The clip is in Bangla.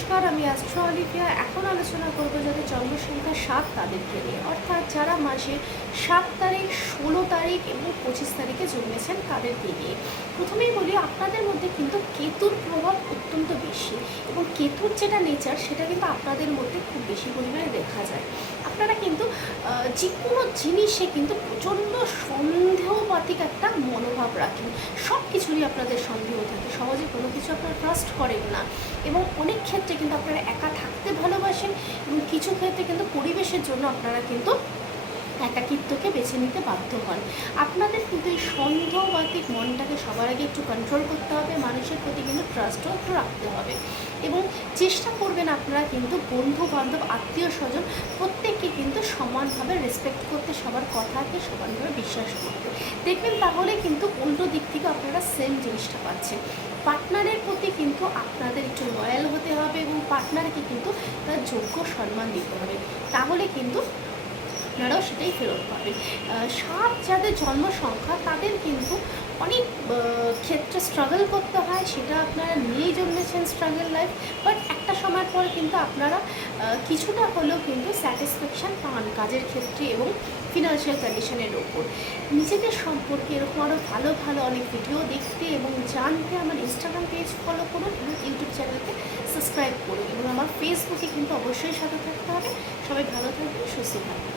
নমস্কার, আমি অ্যাস্ট্রো অলিভিয়া। এখন আলোচনা করব যাদের জন্ম সংখ্যা 7 তাদেরকে নিয়ে, অর্থাৎ যারা মাসে 7 তারিখ, 16 তারিখ এবং 25 তারিখে জন্মেছেন তাদেরকে নিয়ে। প্রথমেই বলি, আপনাদের মধ্যে কিন্তু কেতুর প্রভাব অত্যন্ত বেশি এবং কেতুর যেটা নেচার সেটা কিন্তু আপনাদের মধ্যে খুব বেশি পরিমাণে দেখা যায়। আপনারা কিন্তু যে কোনো জিনিসে কিন্তু প্রচণ্ড সন্দেহবাতিক একটা মনোভাব রাখেন, সব কিছুরই আপনাদের সন্দেহ থাকে, সহজে কোনো কিছু আপনারা ট্রাস্ট করেন না এবং অনেক ক্ষেত্রে কিন্তু আপনারা একা থাকতে ভালোবাসেন এবং কিছু ক্ষেত্রে কিন্তু পরিবেশের জন্য আপনারা কিন্তু একাকিত্বকে বেছে নিতে বাধ্য হন। আপনাদের কিন্তু এই সন্দেহবাতিক মনটাকে সবার আগে একটু কন্ট্রোল করতে হবে, মানুষের প্রতি কিন্তু ট্রাস্টও একটু রাখতে হবে এবং চেষ্টা করবেন আপনারা কিন্তু বন্ধু বান্ধব, আত্মীয় স্বজন প্রত্যেককে কিন্তু সমানভাবে রেসপেক্ট করতে, সবার কথাকে সমানভাবে বিশ্বাস করতে। দেখবেন তাহলে কিন্তু উল্টো দিক থেকে আপনারা সেম জিনিসটা পাচ্ছেন। পার্টনারের প্রতি কিন্তু আপনাদের একটু লয়াল হতে হবে এবং পার্টনারকে কিন্তু তার যোগ্য সম্মান দিতে হবে, তাহলে কিন্তু আপনারাও সেটাই ফেরত পাবেন। 7 যাদের জন্ম সংখ্যা তাদের কিন্তু অনেক ক্ষেত্রে স্ট্রাগল করতে হয়, সেটা আপনারা নিয়েই জন্মেছেন স্ট্রাগল লাইফ, বাট একটা সময় পর কিন্তু আপনারা কিছুটা হলেও কিন্তু স্যাটিসফ্যাকশান পান কাজের ক্ষেত্রে এবং ফিনান্সিয়াল কন্ডিশনের ওপর। নিজেদের সম্পর্কে এরকম আরও ভালো ভালো অনেক ভিডিও দেখতে এবং জানতে আমার ইনস্টাগ্রাম পেজ ফলো করুন এবং ইউটিউব চ্যানেলকে সাবস্ক্রাইব করুন এবং আমার ফেসবুকে কিন্তু অবশ্যই সাথে থাকতে হবে। সবাই ভালো থাকবেন, সুস্থ থাকবেন।